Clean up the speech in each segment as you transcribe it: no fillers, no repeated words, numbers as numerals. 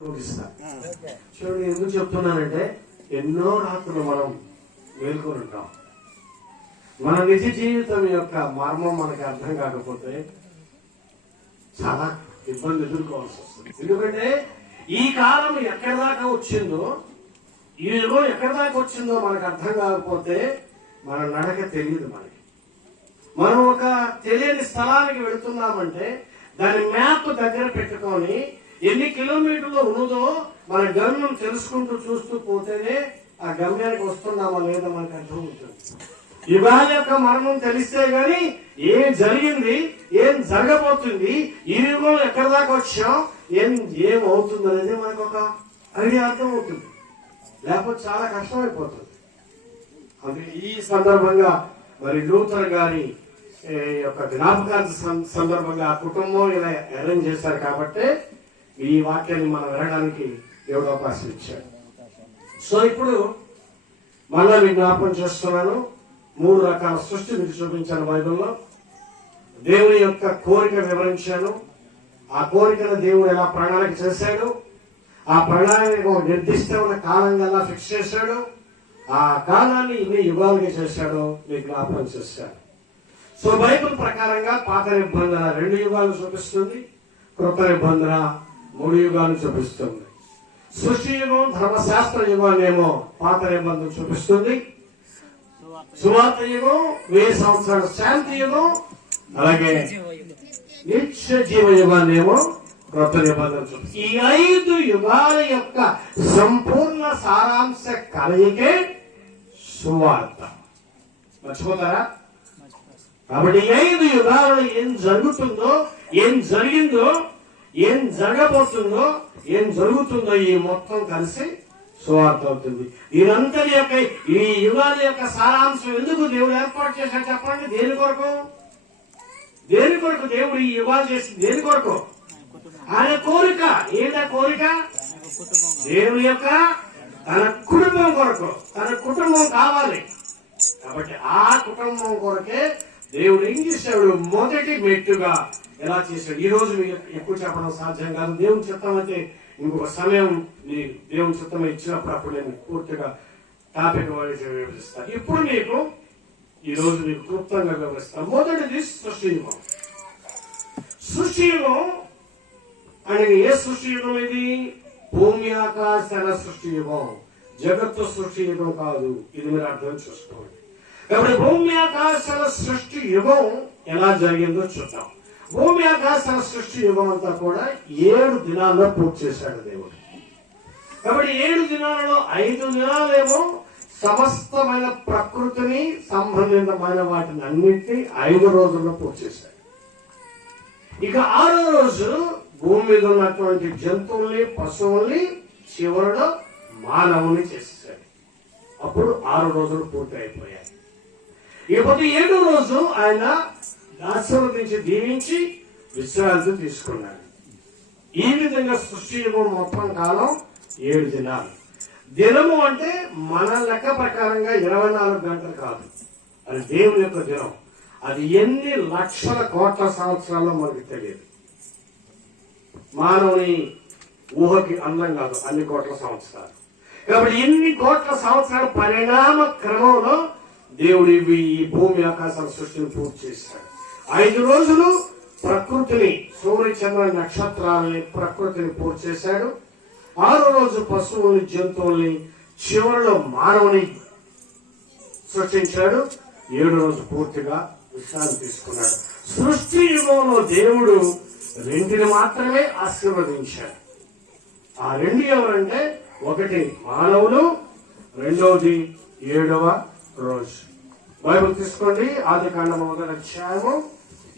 చూడండి, ఎందుకు చెప్తున్నానంటే ఎన్నో రాత్రులు మనం మేల్కొని ఉంటాం. మన నిజ జీవితం యొక్క మర్మం మనకి అర్థం కాకపోతే చాలా ఇబ్బంది ఎదుర్కోవాల్సి వస్తుంది. ఎందుకంటే ఈ కాలం ఎక్కడి దాకా వచ్చిందో, ఈ యుగం ఎక్కడి దాకా వచ్చిందో మనకు అర్థం కాకపోతే మన నడక తెలియదు. మనం ఒక తెలియని స్థలానికి వెళుతున్నామంటే దాని మ్యాప్ దగ్గర పెట్టుకొని ఎన్ని కిలోమీటర్లు ఉన్నదో మన గమ్యం తెలుసుకుంటూ చూస్తూ పోతేనే ఆ గమ్యానికి వస్తున్నామా లేదా మనకు అర్థం అవుతుంది. యుగాల యొక్క మరణం తెలిస్తే గాని ఏం జరిగింది, ఏం జరగబోతుంది, ఈ యుగం ఎక్కడి దాకా వచ్చాం, ఏమవుతుంది అనేది మనకు ఒక ఐడియా అర్థం అవుతుంది. లేకపోతే చాలా కష్టమైపోతుంది. అందుకే ఈ సందర్భంగా మరి లూథర్ గారి యొక్క జ్ఞాపకాల సందర్భంగా ఆ కుటుంబం ఇలా అరేంజ్ చేశారు కాబట్టి ఈ వాక్యాన్ని మనం వినడానికి దేవుడు అవకాశం ఇచ్చాడు. సో ఇప్పుడు మళ్ళా మీకు జ్ఞాపకం చేస్తున్నాను. 3 రకాల సృష్టి మీకు చూపించాను బైబిల్లో. దేవుని యొక్క కోరిక వివరించాను. ఆ కోరికను దేవుడు ఎలా ప్రణాళిక చేశాడు, ఆ ప్రణాళిక నిర్దిష్టమైన కాలం గల్లా ఫిక్స్ చేశాడు, ఆ కాలాన్ని ఇన్ని యుగాలుగా చేశాడో మీకు జ్ఞాపకం చేశాడు. సో బైబిల్ ప్రకారంగా పాత నిబంధన 2 యుగాలు చూపిస్తుంది, కృత నిబంధన 3 యుగాలు చూపిస్తుంది. సృష్టి యుగం, ధర్మశాస్త్ర యుగాన్నేమో పాత నిబంధన చూపిస్తుంది. సువార్త యుగం, 1000 సంవత్సరాల శాంతి యుగం, అలాగే నిత్య జీవ యుగాన్నేమో కృత నిబంధన చూపిస్తుంది. ఈ 5 యుగాల యొక్క సంపూర్ణ సారాంశ కలయికే సువార్త. మర్చిపోతారా? కాబట్టి 5 యుగాలలో ఏం జరుగుతుందో, ఏం జరిగిందో, ఏం జరగబోతుందో, ఏం జరుగుతుందో ఈ మొత్తం కలిసి సువార్త అవుతుంది. దీనంతటి యొక్క ఈ యుగాల యొక్క సారాంశం ఎందుకు దేవుడు ఏర్పాటు చేశాడు చెప్పండి? దేని కొరకు? దేని కొరకు దేవుడు ఈ యుగాలు చేసింది? దేని కొరకు? ఆయన కోరిక. ఏదా కోరిక? దేవుని యొక్క తన కుటుంబం కొరకు. తన కుటుంబం కావాలి కాబట్టి ఆ కుటుంబం కొరకే దేవుడు ఏం చేశాడు? మొదటి మెట్టుగా ఎలా చేశాడు? ఈ రోజు ఎక్కువ చెప్పడం సాధ్యం కాదు. దేవుని చిత్తం అయితే ఇంకొక సమయం దేవుని చిత్తం ఇచ్చినప్పుడు అప్పుడు నేను పూర్తిగా టాపిక్ వివరిస్తాను. ఇప్పుడు మీకు ఈ రోజు మీకు క్లుప్తంగా వివరిస్తాను. మొదటిది సృష్టి యుగం. సృష్టి యుగం అనేది ఏ సృష్టి యుగం? ఇది భూమి ఆకాశాల సృష్టి యుగం, జగత్తు సృష్టి యుగం కాదు. ఇది మీరు అర్థం చేసుకోండి. కాబట్టి భూమి ఆకాశాల సృష్టి యుగం ఎలా జరిగిందో చూద్దాం. భూమి ఆకాశాల సృష్టి యుగం అంతా కూడా 7 దినాల్లో పూర్తి చేశాడు దేవుడు. కాబట్టి 7 దినాలలో 5 దినాలేమో సమస్తమైన ప్రకృతిని సంబంధితమైన వాటిని అన్నింటినీ 5 రోజుల్లో పూర్తి చేశాడు. ఇక 6వ రోజు భూమి మీద ఉన్నటువంటి జంతువుల్ని, పశువుల్ని, చివరిలో మానవుని చేసేసాడు. అప్పుడు 6 రోజులు పూర్తి అయిపోయాయి. ఇకపోతే 7వ రోజు ఆయన ఆశీర్వదించి దీవించి విశ్రాంతి తీసుకున్నాడు. ఈ విధంగా సృష్టి యుగం మొత్తం కాలం 7 దినాలు. దినము అంటే మన లెక్క ప్రకారంగా 24 గంటలు కాదు, అది దేవుని యొక్క దినం. అది ఎన్ని లక్షల కోట్ల సంవత్సరాల్లో మనకు తెలియదు. మానవుని ఊహకి అందం కాదు అన్ని కోట్ల సంవత్సరాలు. కాబట్టి ఎన్ని కోట్ల సంవత్సరాల పరిణామ క్రమంలో దేవుడు ఈ భూమి ఆకాశాల సృష్టిని పూర్తి చేశాడు. 5 రోజులు ప్రకృతిని, సూర్య చంద్ర నక్షత్రాలని, ప్రకృతిని పూర్తి చేశాడు. 6వ రోజు పశువుల్ని, జంతువుల్ని, చివరిలో మానవుని సృష్టించాడు. 7వ రోజు పూర్తిగా విశ్రాంతి తీసుకున్నాడు. సృష్టి యుగంలో దేవుడు 2 మాత్రమే ఆశీర్వదించాడు. ఆ 2 ఎవరంటే, ఒకటి మానవులు, రెండవది 7వ రోజు. బైబిల్ తీసుకోండి. ఆదికాండము 1వ అధ్యాయము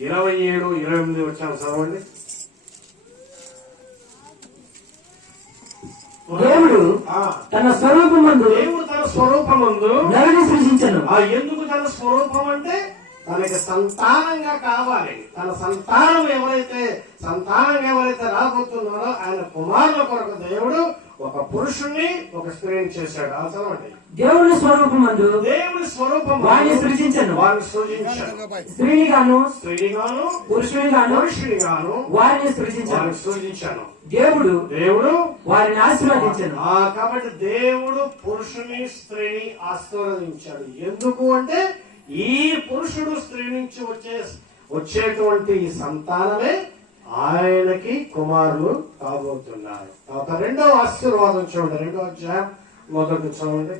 27, 28 వచ్చాము చదవండి. దేవుడు తన స్వరూపమందు నరుని సృజించెను. ఎందుకు తన స్వరూపం అంటే తనకి సంతానంగా కావాలి. తన సంతానం ఎవరైతే రాబోతున్నారో ఆయన కుమారుల కొరకు దేవుడు ఒక పురుషుణ్ణి ఒక స్త్రీని చేశాడు. ఆ చదవండి. దేవుని స్వరూపమందు దేవుని స్వరూపం వారిని సృజించను. వారిని సృజించాడు. స్త్రీనిగాను స్త్రీగాను పురుషునిగాను పురుషునిగాను వారిని సృజించను. వారిని సృజించాను. దేవుడు దేవుడు వారిని ఆశీర్వదించను. కాబట్టి దేవుడు పురుషుని స్త్రీని ఆశీర్వదించాడు. ఎందుకు అంటే ఈ పురుషుడు స్త్రీ నుంచి వచ్చేటువంటి ఈ సంతానమే ఆయనకి కుమారులు కాబోతున్నారు. తర్వాత రెండో ఆశీర్వాదం చూడండి. 2వ అధ్యాయం మొదటి చదవండి.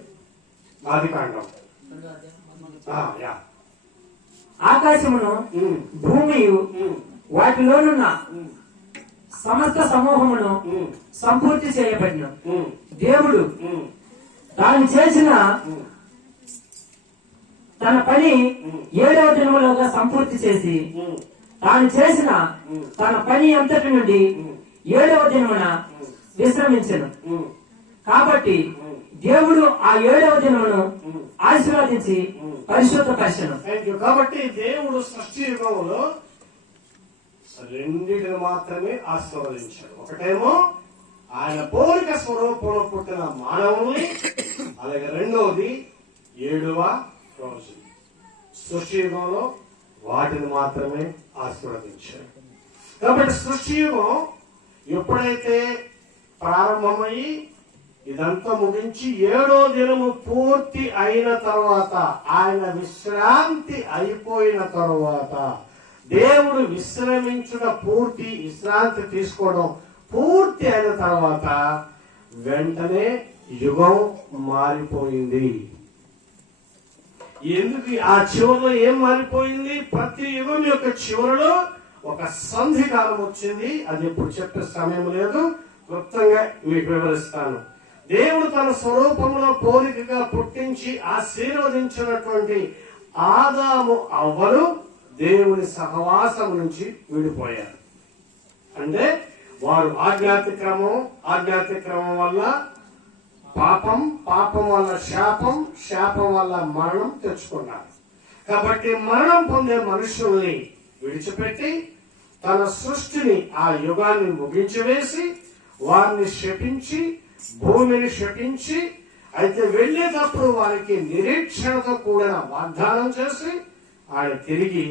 ఆదికాండం. ఆకాశమును భూమియు వాటిలోనున్న సమస్త సమూహమును సంపూర్తి చేయబడిన దేవుడు తాను చేసిన తన పని 7వ దినములోగా సంపూర్తి చేసి తాను చేసిన తన పని అంతటి నుండి 7వ దినమున విశ్రమించెను. కాబట్టి దేవుడు ఆ 7వ దినమును ఆశీర్వదించి పరిశుద్ధపరచెను. కాబట్టి దేవుడు సృష్టి యుగంలో రెండింటిని మాత్రమే ఆశీర్వదించాడు. ఒకటేమో ఆయన పోలిక స్వరూపంలో పుట్టిన మానవుల్ని, అలాగే రెండవది 7వ రోజు సృష్టి యుగంలో వాటిని మాత్రమే ఆశీర్వదించాడు. కాబట్టి సృష్టి యుగం ఎప్పుడైతే ప్రారంభమయ్యి ఇదంతా ముగించి 7వ దినము పూర్తి అయిన తర్వాత, ఆయన విశ్రాంతి అయిపోయిన తరువాత, దేవుడు విశ్రమించుట పూర్తి విశ్రాంతి తీసుకోవడం పూర్తి అయిన తర్వాత వెంటనే యుగం మారిపోయింది. ఎందుకు ఆ చివరిలో ఏం మారిపోయింది? ప్రతి యుగం యొక్క చివరిలో ఒక సంధి కాలం వచ్చింది. అది ఇప్పుడు చెప్పే సమయం లేదు, క్లుప్తంగా మీకు వివరిస్తాను. దేవుడు తన స్వరూపంలో పోలికగా పుట్టించి ఆశీర్వదించినటువంటి ఆదాము అవ్వలు దేవుని సహవాసం నుంచి విడిపోయారు. అంటే వారు ఆజ్ఞాతిక్రమం వల్ల పాపం, పాపం వల్ల శాపం, శాపం వల్ల మరణం తెచ్చుకున్నారు. కాబట్టి మరణం పొందే మనుషుల్ని విడిచిపెట్టి తన సృష్టిని, ఆ యుగాన్ని ముగించి వేసి వారిని శపించి, భూమిని శపించి, అయితే వెళ్ళేటప్పుడు వారికి నిరీక్షణతో కూడిన వాగ్దానం చేసి ఆయన తిరిగి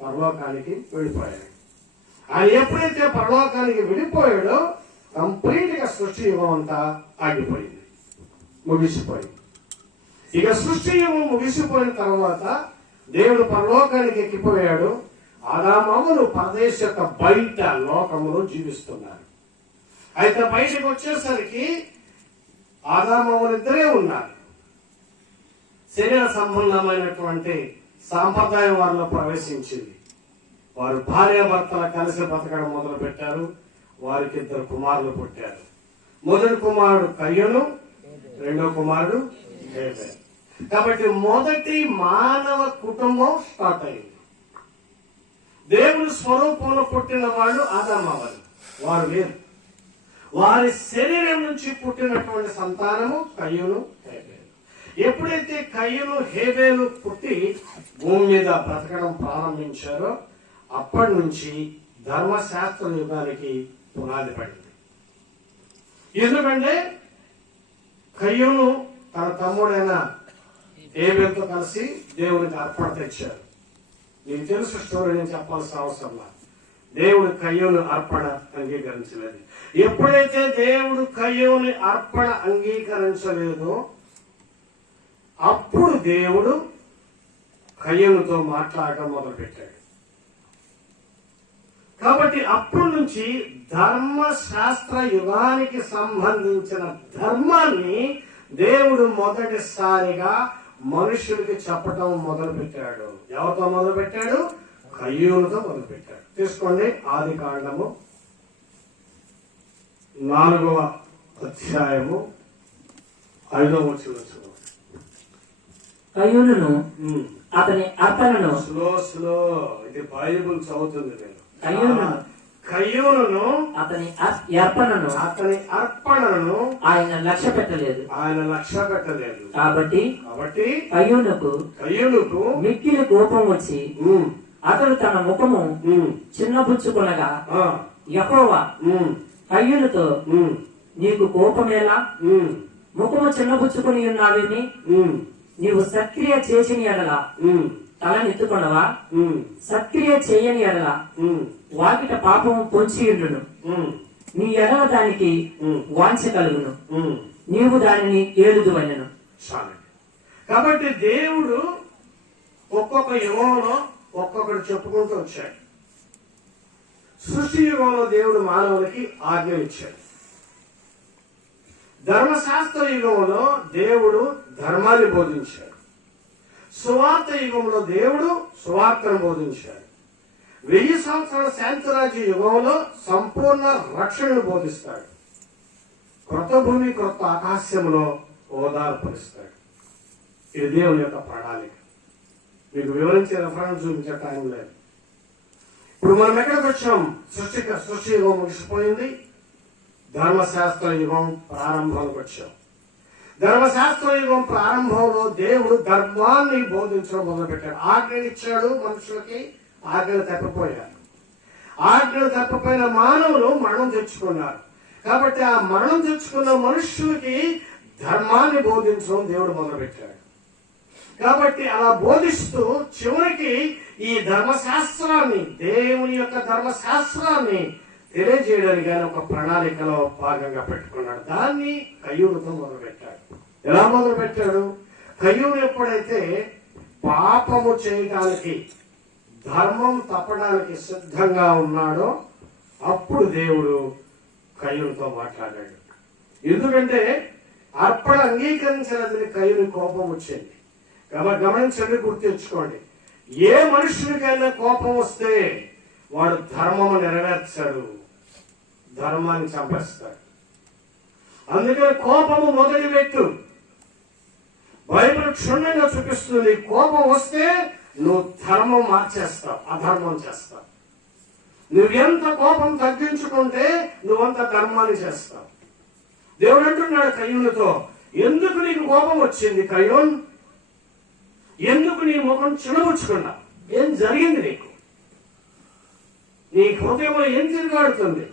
పరలోకానికి వెళ్ళిపోయాడు. ఆయన ఎప్పుడైతే పరలోకానికి వెళ్ళిపోయాడో కంప్లీట్ గా సృష్టి యుగం అంతా ఆగిపోయింది, ముగిసిపోయింది. ఇక సృష్టి యుగం ముగిసిపోయిన తర్వాత దేవుడు పరలోకానికి ఎక్కిపోయాడు. ఆదామవ్వలు పరదేశ యొక్క బయట లోకములో జీవిస్తున్నారు. అయితే బయటకు వచ్చేసరికి ఆదామవ్వలిద్దరే ఉన్నారు. శరీర సంబంధమైనటువంటి సాంప్రదాయం వారిలో ప్రవేశించింది. వారు భార్యాభర్తలు కలిసి బతకడం మొదలు పెట్టారు. వారికి 2 కుమారులు పుట్టారు. మొదటి కుమారుడు కయ్యను, రెండో కుమారుడు హేబెలు. కాబట్టి మొదటి మానవ కుటుంబం స్టార్ట్ అయింది. దేవుని స్వరూపంలో పుట్టిన వాళ్ళు ఆదామవ్వలు, వారు వేరు. వారి శరీరం నుంచి పుట్టినటువంటి సంతానము కయ్యను, హేబెలు. ఎప్పుడైతే కయ్యను, హేబెలు పుట్టి భూమి మీద బ్రతకడం ప్రారంభించారో అప్పటి నుంచి ధర్మశాస్త్ర యుగానికి పునాది పడింది. ఎందుకంటే కయ్యూను తన తమ్ముడైన హేబెలుతో కలిసి దేవునికి అర్పణ తెచ్చారు. నీకు తెలుసు స్టోరీ, నేను చెప్పాల్సిన అవసరం లేదు. దేవుడు కయ్యూను అర్పణ అంగీకరించలేదు. ఎప్పుడైతే దేవుడు కయ్యూని అర్పణ అంగీకరించలేదో అప్పుడు దేవుడు కయ్యూనుతో మాట్లాడటం మొదలుపెట్టాడు. కాబట్టి అప్పటి నుంచి ధర్మశాస్త్ర యుగానికి సంబంధించిన ధర్మాన్ని దేవుడు మొదటిసారిగా మనుషులకి చెప్పటం మొదలు పెట్టాడు. ఎవరితో మొదలు పెట్టాడు? కయ్యూనుతో మొదలు పెట్టాడు. తీసుకోండి, ఆదికాండము 4వ అధ్యాయము 5వ వచనం. కయ్యూనును అతని అర్పణను, స్లో ఇది బైబుల్ చదువుతుంది నేను. కయ్యూనును అతని అర్పణను ఆయన లక్ష్య పెట్టలేదు. కాబట్టి కయ్యూనుకు మిక్కిలి కోపం వచ్చి అతడు తన ముఖము చిన్నబుచ్చుకొనగా యెహోవా కయ్యూనుతో నీకు కోపమేలా? ఉమ్, ముఖము చిన్నబుచ్చుకుని ఉన్నావేమి? ఉమ్, నీవు సత్క్రియ చేసిన ఎడల ఉమ్, తలనెత్తుకొనవా? ఉమ్, సత్క్రియ చేయని ఎడల ఉమ్, వాకిట పాపము పొంచి ఉండును. ఉమ్, నీ ఎడల దానికి ఉమ్, వాంఛ కలుగును, ఉమ్. నీవు దానిని ఏలుదువనెను. చాలు. కాబట్టి దేవుడు ఒక్కొక్క యుగంలో ఒక్కొక్కడు చెప్పుకుంటూ వచ్చాడు. సృష్టి యుగంలో దేవుడు మానవునికి ఆజ్ఞ ఇచ్చాడు. ధర్మశాస్త్ర యుగంలో దేవుడు ధర్మాన్ని బోధించాడు. సువార్త యుగంలో దేవుడు సువార్తను బోధించాడు. 1000 సంవత్సరాల శాంతిరాజ్య యుగంలో సంపూర్ణ రక్షణను బోధిస్తాడు. క్రొత్త భూమి క్రొత్త ఆకాశంలో ఓదార్పరుస్తాడు. ఇది దేవుని యొక్క ప్రణాళిక. మీకు వివరించే రెఫరెన్స్ చూపించే టైం లేదు. ఇప్పుడు మనం ఎక్కడికి వచ్చాం? సృష్టి యుగం ముగిసిపోయింది. ధర్మశాస్త్ర యుగం ప్రారంభానికి వచ్చాం. ధర్మశాస్త్ర యుగం ప్రారంభంలో దేవుడు ధర్మాన్ని బోధించడం మొదలుపెట్టాడు. ఆజ్ఞలు ఇచ్చాడు మనుషులకి, ఆజ్ఞలు తప్పిపోయారు. ఆజ్ఞలు తప్పిపోయిన మానవులు మరణం తెచ్చుకున్నారు. కాబట్టి ఆ మరణం తెచ్చుకున్న మనుషులకి ధర్మాన్ని బోధించడం దేవుడు మొదలుపెట్టాడు. కాబట్టి అలా బోధిస్తూ చివరికి ఈ ధర్మశాస్త్రాన్ని, దేవుని యొక్క ధర్మశాస్త్రాన్ని తెలియజేయడానికి ఆయన ఒక ప్రణాళికలో భాగంగా పెట్టుకున్నాడు. దాన్ని కయ్యూనుతో మొదలుపెట్టాడు. ఎలా మొదలుపెట్టాడు? కయ్యూను ఎప్పుడైతే పాపము చేయటానికి, ధర్మం తప్పడానికి సిద్ధంగా ఉన్నాడో అప్పుడు దేవుడు కయ్యూనుతో మాట్లాడాడు. ఎందుకంటే అర్పణ అంగీకరించినది కయ్యూని కోపం వచ్చింది. గమనించండి, గుర్తించుకోండి. ఏ మనుషునికైనా కోపం వస్తే వాడు ధర్మము నెరవేర్చాడు, ధర్మాన్ని చంపేస్తాడు. అందుకని కోపము మొదటి పెట్టు. బైబిల్ క్షుణ్ణంగా చూపిస్తుంది. కోపం వస్తే నువ్వు ధర్మం మార్చేస్తావు, అధర్మం చేస్తావు. నువ్వెంత కోపం తగ్గించుకుంటే నువ్వంత ధర్మాన్ని చేస్తావు. దేవుడు అంటున్నాడు కయ్యూనుతో, ఎందుకు నీకు కోపం వచ్చింది కయ్యూన్? ఎందుకు నీ ముఖం చిన్నబుచ్చుకున్నావు? ఏం జరిగింది నీకు? నీ హృదయంలో ఏం తిరిగాడుతుంది?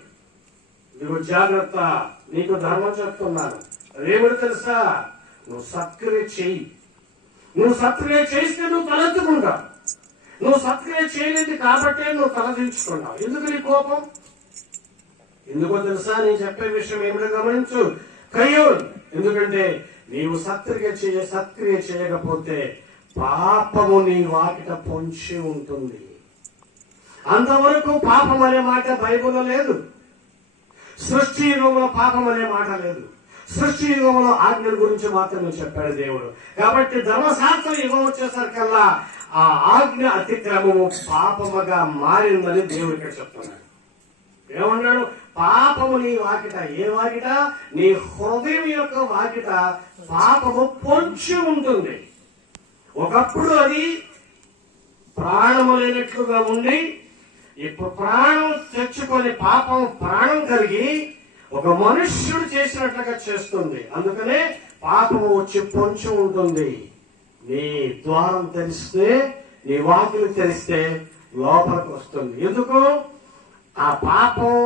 నువ్వు జాగ్రత్త, నీకు ధర్మం చెప్తున్నాను. రేవుడు తెలుసా? నువ్వు సత్క్రియ చెయ్యి. నువ్వు సత్క్రియ చేస్తే నువ్వు తలెత్తుకుంటావు. నువ్వు సత్క్రియ చేయలేదు కాబట్టే నువ్వు తలదించుకున్నావు. ఎందుకు నీ కోపం? ఎందుకో తెలుసా? నేను చెప్పే విషయం ఏమిటో గమనించు కయ్యూన్. ఎందుకంటే నీవు సత్క్రియ చేయకపోతే పాపము నీ వాకిట పొంచి ఉంటుంది. అంతవరకు పాపం అనే మాట బైబిల్లో లేదు. సృష్టి యుగంలో పాపం అనే మాట లేదు. సృష్టి యుగంలో ఆజ్ఞల గురించి మాత్రమే చెప్పాడు దేవుడు. కాబట్టి ధర్మశాస్త్ర యుగం వచ్చేసరికల్లా ఆ ఆజ్ఞ అతిక్రమము పాపముగా మారిందని దేవుడు ఇక్కడ చెప్తున్నాడు. ఏమన్నాడు? పాపము నీ వాకిట, ఏ వాకిట? నీ హృదయం యొక్క వాకిట పాపము పొంచి ఉంటుంది. ఒకప్పుడు అది ప్రాణము లేనట్లుగా ఉండి ఇప్పుడు ప్రాణం తెచ్చుకొని పాపం ప్రాణం కలిగి ఒక మనుష్యుడు చేసినట్లుగా చేస్తుంది. అందుకనే పాపము వచ్చి పొంచి ఉంటుంది. నీ ద్వారం తెరిస్తే, నీ వాకిలు తెరిస్తే లోపలికి వస్తుంది. ఎందుకు? ఆ పాపం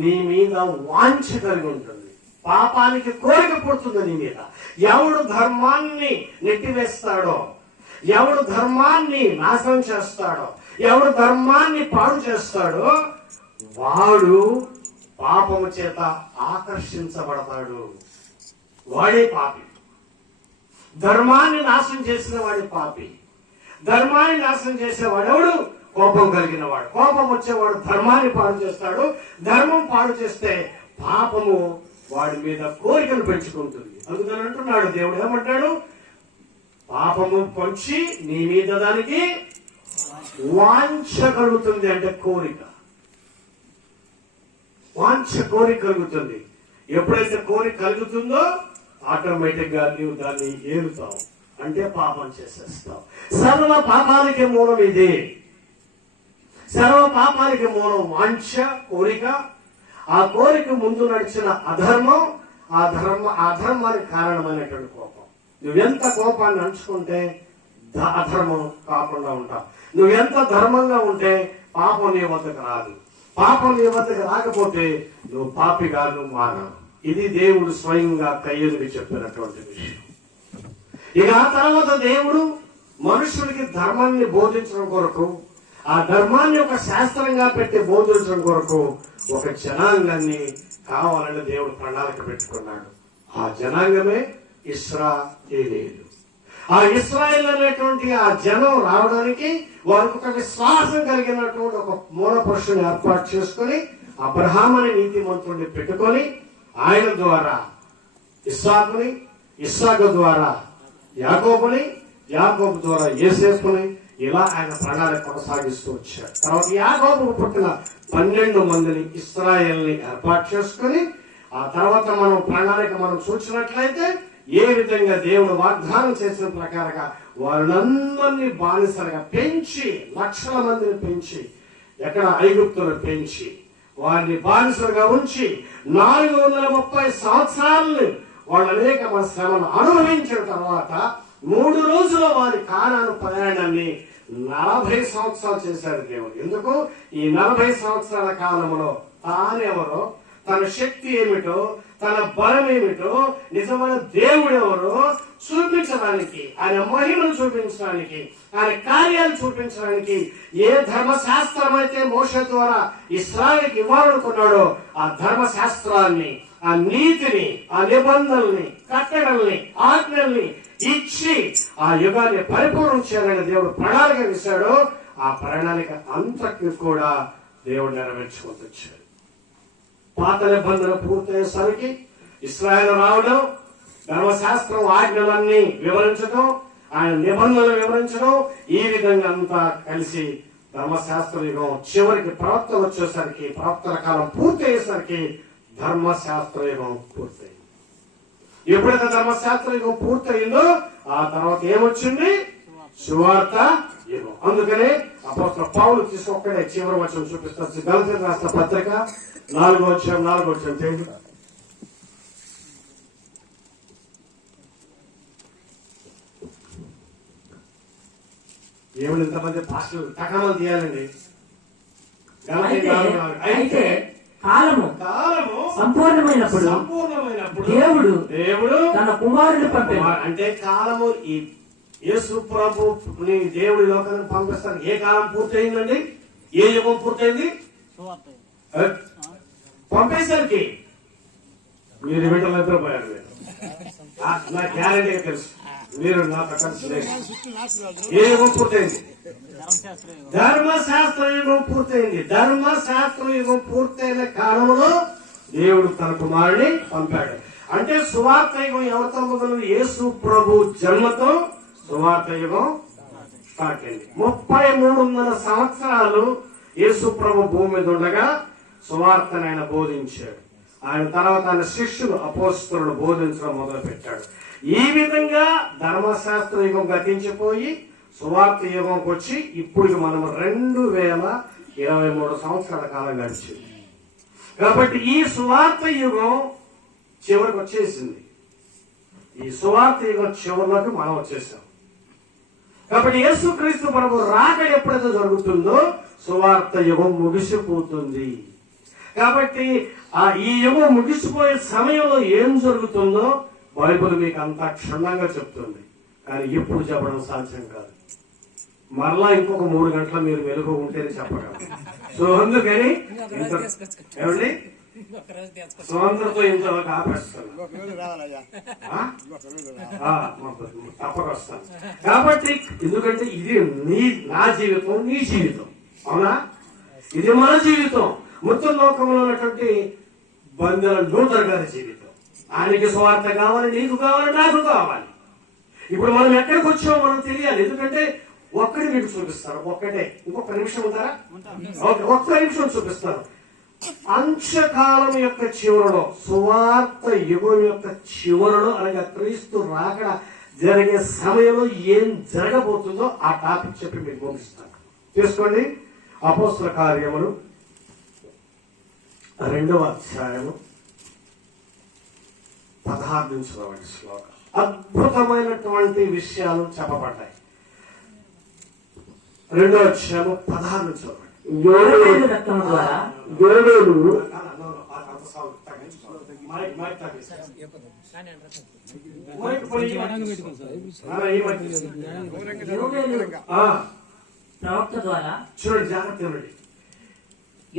నీ మీద వాంఛ కలిగి ఉంటుంది. పాపానికి కోరిక పుడుతుంది నీ మీద. ఎవడు ధర్మాన్ని నెట్టివేస్తాడో, ఎవడు ధర్మాన్ని నాశనం చేస్తాడో, ఎవడు ధర్మాన్ని పాడు చేస్తాడో వాడు పాపము చేత ఆకర్షించబడతాడు. వాడే పాపి. ధర్మాన్ని నాశనం చేసిన వాడి పాపి. ధర్మాన్ని నాశనం చేసేవాడు ఎవడు? కోపం కలిగిన వాడు. కోపం వచ్చేవాడు ధర్మాన్ని పాడు చేస్తాడు. ధర్మం పాడు చేస్తే పాపము వాడి మీద కోరికను పెంచుకుంటుంది. అందుకని అంటున్నాడు దేవుడు, ఏమంటాడు? పాపము పొంచి నీ మీద దానికి వాంఛ కలుగుతుంది. అంటే కోరిక, వాంఛ కోరిక కలుగుతుంది. ఎప్పుడైతే కోరిక కలుగుతుందో ఆటోమేటిక్ గా నీవు దాన్ని ఏరుతావు, అంటే పాపం చేసేస్తావు. సర్వ పాపానికి మూలం ఇదే. సర్వ పాపానికి మూలం వాంఛ, కోరిక. ఆ కోరిక ముందు నడిచిన అధర్మం, ఆ అధర్మానికి కారణమైనటువంటి కోపం. నువ్వెంత కోపాన్ని నడుచుకుంటే అధర్మం కాకుండా ఉంటావు. నువ్వెంత ధర్మంగా ఉంటే పాపం నీ వద్దకు రాదు. పాపం నీ వద్దకు రాకపోతే నువ్వు పాపిగా నువ్వు మానవు. ఇది దేవుడు స్వయంగా కయ్యూనికి చెప్పినటువంటి విషయం. ఇక ఆ తర్వాత దేవుడు మనుషులకి ధర్మాన్ని బోధించడం కొరకు, ఆ ధర్మాన్ని ఒక శాస్త్రంగా పెట్టి బోధించడం కొరకు ఒక జనాంగాన్ని కావాలని దేవుడు ప్రణాళిక పెట్టుకున్నాడు. ఆ జనాంగమే ఇశ్రాయేలీయులు. ఆ ఇశ్రాయేల్ అనేటువంటి ఆ జనం రావడానికి వారికి ఒక విశ్వాసం కలిగినటువంటి ఒక మూల పురుషుని ఏర్పాటు చేసుకుని అబ్రహాం అనే నీతిమంతుడిని పెట్టుకొని ఆయన ద్వారా ఇస్సాకుని, ఇస్సాకు ద్వారా యాకోబుని, యాకోబు ద్వారా యేసేపుని, ఇలా ఆయన ప్రణాళిక కొనసాగిస్తూ వచ్చాడు. తర్వాత యాకోబుకు పుట్టిన 12 మందిని ఇశ్రాయేల్ని ఏర్పాటు చేసుకుని ఆ తర్వాత మనం ప్రణాళిక మనం చూసినట్లయితే ఏ విధంగా దేవుడు వాగ్దానం చేసిన ప్రకారంగా వారినందరినీ బానిసలుగా పెంచి, లక్షల మందిని పెంచి, ఎక్కడ ఐగుప్తులు పెంచి వారిని బానిసలుగా ఉంచి 430 సంవత్సరాలను వాళ్ళు అనేక శ్రమను అనుభవించిన తర్వాత 3 రోజుల వారి కానాను ప్రయాణాన్ని 40 సంవత్సరాలు చేశాడు దేవుడు. ఎందుకు? ఈ 40 సంవత్సరాల కాలంలో తానెవరో, తన శక్తి ఏమిటో, తన బలం ఏమిటో, నిజమైన దేవుడు ఎవరో చూపించడానికి, ఆయన మహిమను చూపించడానికి, ఆయన కార్యాలు చూపించడానికి ఏ ధర్మశాస్త్రం అయితే మోషే ద్వారా ఇశ్రాయేలుకి ఇవ్వాలనుకున్నాడో ఆ ధర్మశాస్త్రాన్ని, ఆ నీతిని, ఆ నిబంధనల్ని, కట్టడల్ని, ఆజ్ఞల్ని ఇచ్చి ఆ యుగాన్ని పరిపూర్ణం చేయాలని దేవుడు ప్రణాళిక వేశాడు. ఆ ప్రణాళిక అంతకి కూడా దేవుడు నెరవేర్చుకుంటూ వచ్చాడు. పాత నిబంధన పూర్తయ్యేసరికి ఇశ్రాయేలు రావడం, ధర్మశాస్త్రం ఆజ్ఞలన్నీ వివరించడం, ఆయన నిబంధనలు వివరించడం, ఈ విధంగా అంతా కలిసి ధర్మశాస్త్ర యుగం చివరికి ప్రవక్త వచ్చేసరికి, ప్రవక్తల కాలం పూర్తయ్యేసరికి ధర్మశాస్త్ర యుగం పూర్తయింది. ఎప్పుడైతే ధర్మశాస్త్ర యుగం పూర్తయిందో ఆ తర్వాత ఏమొచ్చింది? సువార్త యుగం. అందుకనే అపోస్తలుడు పౌలు ఒక్కడే చివరి వచనం చూపిస్తారు. గలతీయులకు రాసిన పత్రిక 4వ అధ్యాయం చేయండి. ఏమిటి ఇంతమంది పాస్టర్లు టకాలు తీయాలండి? అయితే కాలము సంపూర్ణమైనప్పుడు దేవుడు తన కుమారుని పంపాడు. అంటే కాలము ఈ యేసు ప్రభుని దేవుడి లోకానికి పంపిస్తాను. ఏ కాలం పూర్తయిందండి? ఏ యుగం పూర్తయింది? పంపేసరికి మీరు వీటిలో నిద్రపోయారు. నా గ్యారంటీగా తెలుసు, మీరు నాతో కలిసి ఏ యుగం పూర్తయింది? ధర్మశాస్త్ర యుగం పూర్తయింది. ధర్మశాస్త్ర యుగం పూర్తయిన కాలంలో దేవుడు తన కుమారుని పంపాడు. అంటే సువార్త యుగం ఎవరితో మొదలు? యేసు ప్రభు జన్మతో సువార్త యుగం స్టార్ట్ అయింది. 3300 సంవత్సరాలు యేసు ప్రభు భూమి మీద ఉండగా సువార్తను ఆయన బోధించాడు. ఆయన తర్వాత ఆయన శిష్యులు అపోస్తలుడు బోధించడం మొదలు పెట్టాడు. ఈ విధంగా ధర్మశాస్త్ర యుగం గతించిపోయి సువార్త యుగంకి వచ్చి ఇప్పుడు మనం 2023 సంవత్సరాల కాలం గడిచింది. కాబట్టి ఈ సువార్త యుగం చివరికి వచ్చేసింది. ఈ సువార్త యుగం చివరిలోకి మనం వచ్చేసాం. కాబట్టి యేసుక్రీస్తు ప్రభు రాక ఎప్పుడైతే జరుగుతుందో సువార్త యుగం ముగిసిపోతుంది. కాబట్టి ఈ యుగం ముగిసిపోయే సమయంలో ఏం జరుగుతుందో బైబిల్ మీకు అంతా క్షుణ్ణంగా చెప్తుంది. కానీ ఎప్పుడు చెప్పడం సాధ్యం కాదు. మరలా ఇంకొక 3 గంటల మీరు వెలుగు ఉంటేనే చెప్పగలరు. సో అందుకని ఏమండి స్వంతంతో ఇంట్లో ఆపేస్తాను, తప్పక వస్తాను. కాబట్టి ఎందుకంటే ఇది నా జీవితం, నీ జీవితం, అవునా? ఇది మన జీవితం. మొత్తం లోకంలో ఉన్నటువంటి బంధువుల లూథర్ గారి జీవితం. ఆయనకి స్వార్థ కావాలి, నీకు కావాలి, నాకు కావాలి. ఇప్పుడు మనం ఎక్కడికి వచ్చామో మనం తెలియాలి. ఎందుకంటే ఒక్కడి మీకు చూపిస్తారు. ఒక్కటే ఇంకొక నిమిషం ఉంటారా? ఒక్క నిమిషం చూపిస్తారు. అంత్యకాలం యొక్క చివరలో, సువార్త యుగం యొక్క చివరలో, అనగా క్రీస్తు రాకడ జరిగే సమయంలో ఏం జరగబోతుందో ఆ టాపిక్ చెప్పి మీకు పంపిస్తాను. తీసుకోండి. అపోస్తల కార్యములు 2వ అధ్యాయము 16 నుంచి 20 శ్లోకం. అద్భుతమైనటువంటి విషయాలు చెప్పబడ్డాయి. 2వ అధ్యాయము 16 నుంచి 20. యోవేలు రక్తము ద్వారా యోవేలు మైక్ మైక్ తాగేసి. మైక్ పడి ఈ మైక్. యోవేలు ప్రవక్త ద్వారా చూడండి, జాగ్రత్త చూడండి.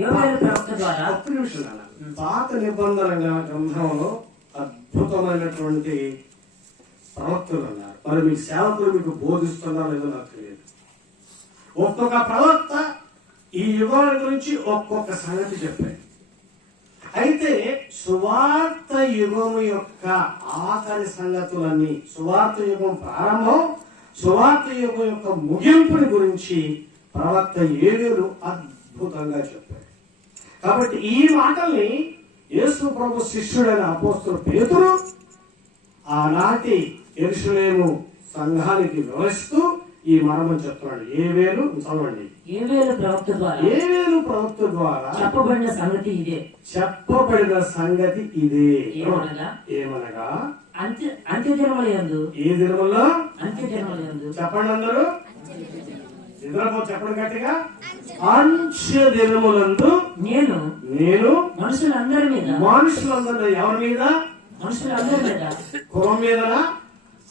యోవేలు ప్రవక్త ద్వారా ఒక్క నిమిషం నాన్న. పాత నిబంధన గ్రంథంలో అద్భుతమైనటువంటి ప్రవక్తలు ఉన్నారు. మరి మీ సేవకులు మీకు బోధిస్తున్నారో లేదో నాకు తెలియదు. ఒక్కొక్క ప్రవక్త ఈ యుగాల గురించి ఒక్కొక్క సంగతి చెప్పాడు. అయితే సువార్త యుగము యొక్క ఆఖరి సంగతులన్నీ, సువార్త యుగం ప్రారంభం, సువార్త యుగం యొక్క ముగింపుని గురించి ప్రవక్త యోవేలు అద్భుతంగా చెప్పాడు. కాబట్టి ఈ మాటల్ని యేసు ప్రభు శిష్యుడైన అపోస్తలుడు పేతురు ఆనాటి యెరూషలేము సంఘానికి వివరిస్తూ ఈ మర్మం చెప్తున్నాడు. యోవేలు చదవండి. యోవేలు ప్రవక్త ద్వారా యోవేలు ప్రవక్త ద్వారా చెప్పబడిన సంగతి ఇదే. చెప్పబడిన సంగతి ఇదే. ఏమనగా ఏమనగా అంత్యదినముల యందు, ఏ దినముల్లో? అంత్యదినముల యందు. చెప్పండి అందరూ, నిద్రపో చెప్పండి గట్టిగా. అంత్య దినములందు నేను మనుషులందరి మీద, మనుషులందరూ ఎవరి మీద? మనుషులందరి మీద, కులం మీదనా?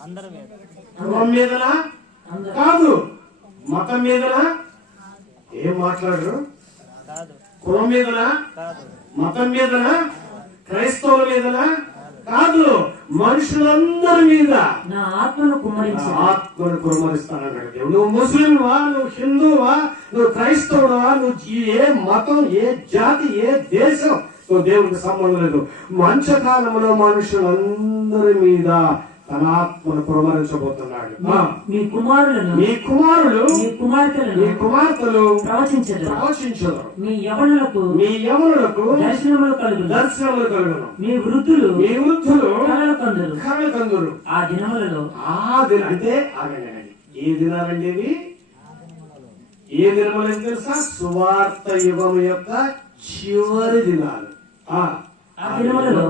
అందరి మీద, కులం మీదనా? కాదు. మతం మీదనా? ఏం మాట్లాడరు? కులం మీదనా? మతం మీదనా? క్రైస్తవుల మీదనా? కాదు, మనుషులందరి మీద నా ఆత్మను కుమ్మరిస్తానన్నాడు దేవుడు. నువ్వు ముస్లింవా, నువ్వు హిందువా, నువ్వు క్రైస్తవుడువా, నువ్వు ఏ మతం, ఏ జాతి, ఏ దేశం, నువ్వు దేవుడికి సంబంధం లేదు. మంచకాలంలో మనుషులందరి మీద తన ఆత్మను కుమ్మరించబోతున్నాడు. మీ కుమారులు మీ కుమార్తెలు ప్రవచించరు. మీ యవనులకు దర్శనములు కలుగును. మీ వృద్ధులు కలలు కందురు. ఆ దినములలో అంటే ఏ దినాలండి ఇవి? ఏ దినములు తెలుసా? సువార్త యుగం యొక్క చివరి దినాలు. ఆ దినములలో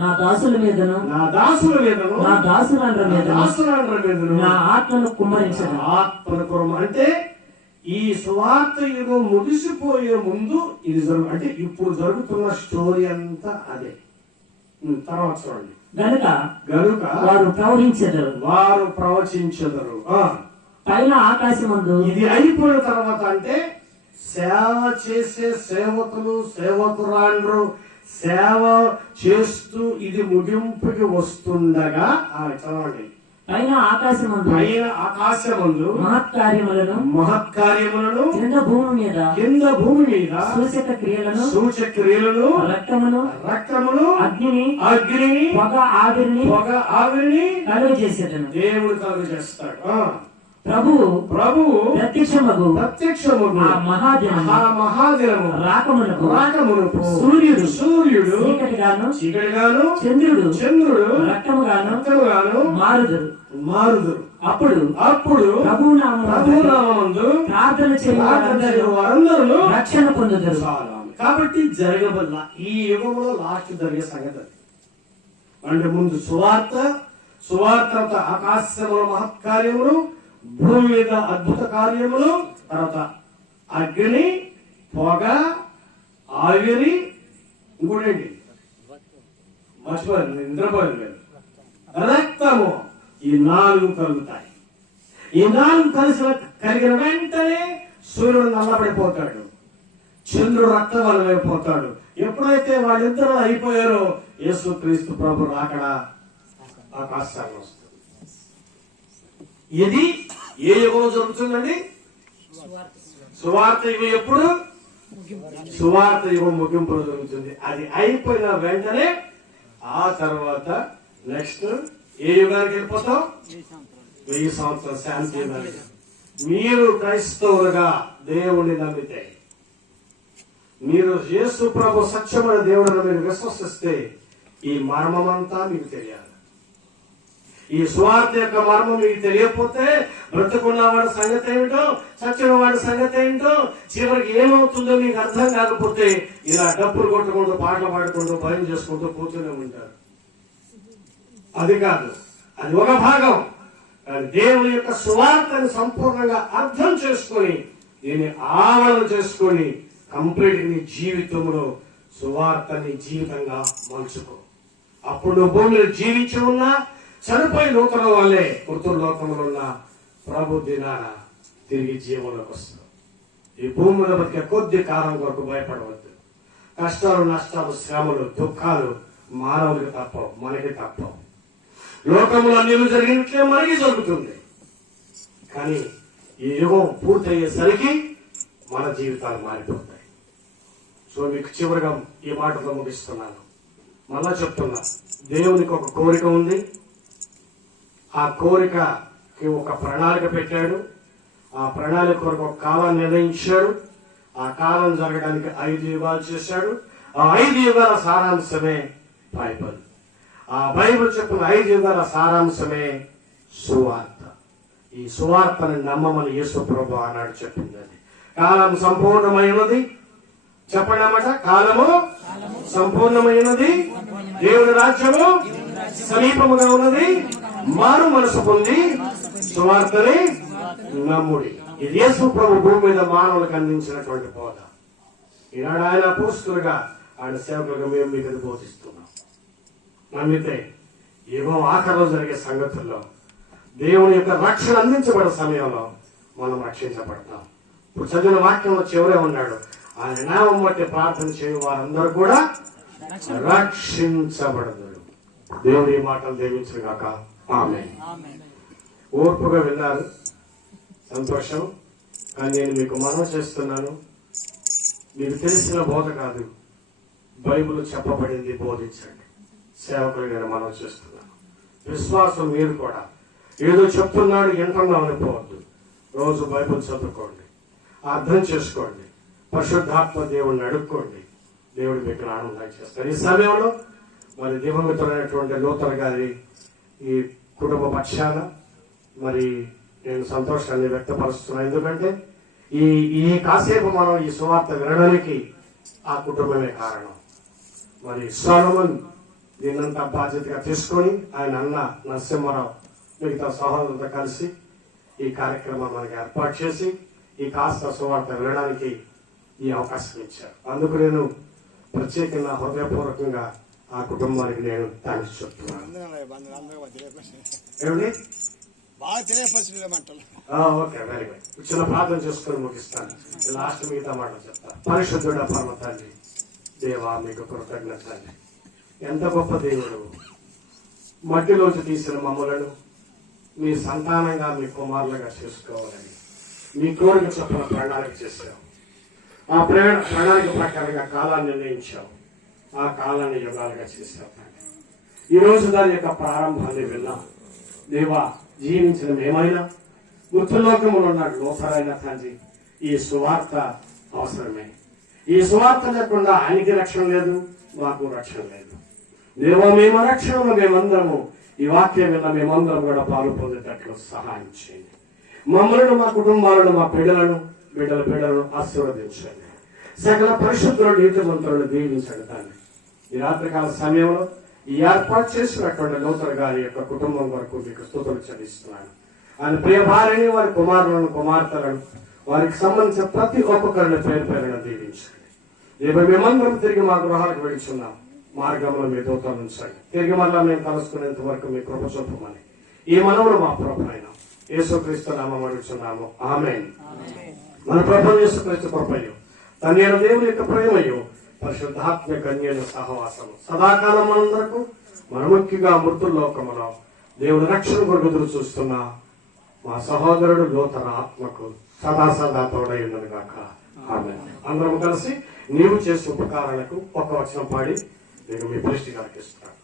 నా దాసుల మీదను, నా దాసురాండ్ర మీదను నా ఆత్మను కుమ్మరించను. అంటే ఈ సువార్త యుగం ముగిసిపోయే ముందు ఇది అంటే ఇప్పుడు జరుగుతున్న స్టోరీ అంతా అదే. తర్వాత చూడండి. గనుక వారు ప్రవచించెదరు. పైన ఆకాశమందు ఇది అయిపోయిన తర్వాత అంటే సేవ చేసే సేవకులు, సేవకురాండ్రు సేవ చేస్తూ ఇది ముగింపుకి వస్తుండగా చదవండి. పైన ఆకాశమందు మహత్కార్యములను కింద భూమి మీద సూచక క్రియలను రక్తమును అగ్నిని పొగ ఆవిరిని కలుగజేసేదను. దేవుడు కలుగజేస్తాడు. ప్రభువు ప్రత్యక్షమగు మహాదినము రాకమునకు సూర్యుడు చీకటిగాను చంద్రుడు రక్తముగాను మారుదురు. అప్పుడు ప్రభువు నామమునందు ప్రార్థన చేయు వారందరూ రక్షణ పొందుదురు. కాబట్టి జరగబల్ల ఈ యుగంలో లాస్ట్ జరిగే సంగతి అంటే ముందు సువార్త ఆకాశముల మహత్కార్యములు, భూమి మీద అద్భుత కార్యములు, తర్వాత అగ్ని, పొగ, ఆవిరి, ఇంకోటేంటి మర్చిపోయింది, నిద్రపోయింది, రక్తము. ఈ 4 కలుగుతాయి. ఈ 4 కలిగిన వెంటనే సూర్యుడు నల్లబడిపోతాడు, చంద్రుడు రక్తవర్ణమైపోతాడు. ఎప్పుడైతే వాళ్ళిద్దరూ అయిపోయారో యేసుక్రీస్తు ప్రభు రాకడ ఆకాశాన్ని వస్తుంది. ఇది ఏ యుగంలో జరుగుతుందండి? సువార్త యుగం. ఎప్పుడు? సువార్త యుగం ముగింపులో జరుగుతుంది. అది అయిపోయిన వెంటనే ఆ తర్వాత నెక్స్ట్ ఏ యుగానికి వెళ్ళిపోతాం? 1000 సంవత్సరాల శాంతి యుగానికి. మీరు క్రైస్తవులుగా దేవుణ్ణి నమ్మితే, మీరు యేసు ప్రభు సత్యమైన దేవుడిని మీరు విశ్వసిస్తే ఈ మర్మమంతా మీకు తెలియాలి. ఈ సువార్త యొక్క మర్మం మీకు తెలియకపోతే బ్రతుకున్నవాడి సంగతి ఏమిటో, చచ్చిన వాడి సంగతి ఏంటో, చివరికి ఏమవుతుందో మీకు అర్థం కాకపోతే ఇలా డబ్బులు కొట్టుకుంటూ, పాటలు పాడుకుంటూ, భయం చేసుకుంటూ కూర్చొని ఉంటారు. అది కాదు, అది ఒక భాగం. కానీ దేవుని యొక్క సువార్తని సంపూర్ణంగా అర్థం చేసుకొని, దీన్ని ఆవరణ చేసుకొని కంప్లీట్ నీ జీవితంలో సువార్తని జీవితంగా మలుచుకో. అప్పుడు నువ్వు భూమిలో జీవించి ఉన్నా చనిపోయి నూతన వాళ్ళే మృతుల లోకంలో ఉన్న ప్రభు దినాన తిరిగి జీవంలోకి వస్తావు. ఈ భూమి మీద బతికే కొద్ది కాలం కొరకు భయపడవద్దు. కష్టాలు, నష్టాలు, శ్రమలు, దుఃఖాలు మానవులకి తప్పవు, మనకి తప్పవు. లోకంలో అన్నిలు జరిగినట్లే మనకి జరుగుతుంది. కానీ ఈ యుగం పూర్తయ్యేసరికి మన జీవితాలు మారిపోతాయి. సో మీకు చివరిగా ఈ మాటతో ముగిస్తున్నాను. మళ్ళా చెప్తున్నా, దేవునికి ఒక కోరిక ఉంది. ఆ కోరికకి ఒక ప్రణాళిక పెట్టాడు. ఆ ప్రణాళిక కొరకు ఒక కాలాన్ని నిర్ణయించాడు. ఆ కాలం జరగడానికి 5 యుగాలు చేశాడు. ఆ 5 యుగాల సారాంశమే బైబిల్. ఆ బైబిల్ చెప్పిన 5 యుగాల సారాంశమే సువార్త. ఈ సువార్తను నమ్మమని యేసు ప్రభు ఆనాడు చెప్పింది. అది కాలం సంపూర్ణమైనది. చెప్పండి అన్నమాట, కాలము సంపూర్ణమైనది, దేవుని రాజ్యము సమీపముగా ఉన్నది, మారు మనసు పొంది సువార్తని నమ్ముడి. ఇది యేసు ప్రభు భూమి మీద మానవులకు అందించినటువంటి బోధ. ఈనాడు ఆయన అపోస్తలుగా, ఆయన సేవకులుగా మేము మీకు అది బోధిస్తున్నాం. నమ్మితే యుగం ఆఖరిలో జరిగే సంగతుల్లో దేవుని యొక్క రక్షణ అందించబడే సమయంలో మనం రక్షించబడతాం. ఇప్పుడు చదివిన వాక్యంలో చివరే ఉన్నాడు, ఆయన నామం బట్టి ప్రార్థన చేయు వారందరూ కూడా రక్షించబడతారు. దేవుని మాటలు దీవించును గాక. ఆమేన్. ఓర్పుగా విన్నారు, సంతోషం. కానీ నేను మీకు మనవి చేస్తున్నాను, మీకు తెలిసిన బోధ కాదు, బైబిల్ చెప్పబడింది బోధించండి. సేవకులుగా మనవి చేస్తున్నాను. విశ్వాసం మీరు కూడా ఏదో చెప్తున్నాడు వింటున్నాం అనుకోవద్దు. రోజు బైబిల్ చదువుకోండి, అర్థం చేసుకోండి, పరిశుద్ధాత్మ దేవుడిని అడుక్కోండి. దేవుడు మీకు ఆనందం చేస్తారు. ఈ సమయంలో మరి దివంగతులైనటువంటి లూథర్ గారి ఈ కుటుంబ పక్షాన మరి నేను సంతోషాన్ని వ్యక్తపరుస్తున్నాను. ఎందుకంటే ఈ కాసేపు మనం ఈ సువార్త వినడానికి ఆ కుటుంబమే కారణం. మరి సొలొమన్ దీన్నంతా బాధ్యతగా తీసుకొని ఆయన అన్న నరసింహారావు మిగతా సహోదరులతో కలిసి ఈ కార్యక్రమం మనకి ఏర్పాటు చేసి ఈ కాస్త సువార్త వినడానికి ఈ అవకాశం ఇచ్చారు. అందుకు నేను ప్రత్యేకంగా హృదయపూర్వకంగా ఆ కుటుంబానికి నేను థాంక్స్ చెప్తున్నాను. ఏమండి? Okay, very good. చిన్న ప్రార్థన చేసుకొని ముగిస్తాను. లాస్ట్ మిగతా మాటలు చెప్తాను. పరిశుద్ధుడ పరమ తండ్రి, దేవా మీకు కృతజ్ఞత. ఎంత గొప్ప దేవుడు. మట్టిలోంచి తీసిన మమ్మలను మీ సంతానంగా, మీ కుమారులుగా చేసుకోవాలని మీ కోరిక చొప్పున ప్రణాళిక చేశావు. ఆ ప్రణాళిక ప్రకారంగా కాలాన్ని నిర్ణయించావు. ఆ కాలాన్ని యుగాలుగా చేశావు. ఈ రోజు దాని యొక్క ప్రారంభాన్ని విన్నాం. దేవా, జీవించిన మేమైనా మృతులోకములో ఉన్న లూథర్ అయినా తండ్రి, ఈ సువార్త అవసరమే. ఈ సువార్త లేకుండా ఆయనకి రక్షణ లేదు, మాకు రక్షణ లేదు. దేవా, మేము రక్షణలో మేమందరము ఈ వాక్యం విన్న మేమందరం కూడా పాలు పొందేటట్లు సహాయం చేయండి. మమ్మలను, మా కుటుంబాలను, మా బిడ్డలను ఆశీర్వదించండి. సకల పరిశుద్ధులను, నీతిమంతులను దీవించండి తండ్రి. ఈ రాత్రికాల సమయంలో ఈ ఏర్పాటు చేసినటువంటి లూథర్ గారి యొక్క కుటుంబం వరకు మీకు స్తుతులు చెల్లిస్తున్నాను. ఆయన ప్రియ భార్యని, వారి కుమారులను, కుమార్తెలను, వారికి సంబంధించిన ప్రతి ఒక్కొక్కరిని పేరు పేరున దీవించండి. రేపు మేమందరం తిరిగి మా గృహాలకు వెళుచున్నాం. మార్గంలో మీ దూతలు ఉంచండి. తిరిగి మళ్ళా మేము కలుసుకునేంత వరకు మీ కృప చూపమని ఈ మనవులు మా ప్రభు అయిన యేసుక్రీస్తు నామమున అడుగుచున్నాము. ఆమేన్. మన ప్రభు యేసుక్రీస్తు కృపయు, తండ్రి అయిన దేవుని యొక్క ప్రేమయు, పరిశుద్ధాత్మ కన్యల సహవాసము సదాకాలం మనందరకు, మన ముఖ్యంగా మృతుల్లోకములో దేవుని రక్షణ కొరకు ఎదురు చూస్తున్న మా సహోదరుడు లూథర్ ఆత్మకు సదా తోడై ఉన్నది గాక. ఆమేన్. అందరం కలిసి నీవు చేసే ఉపకారాలకు ఒక వచనం పాడి నేను మీ దృష్టి గారికి ఇస్తాను.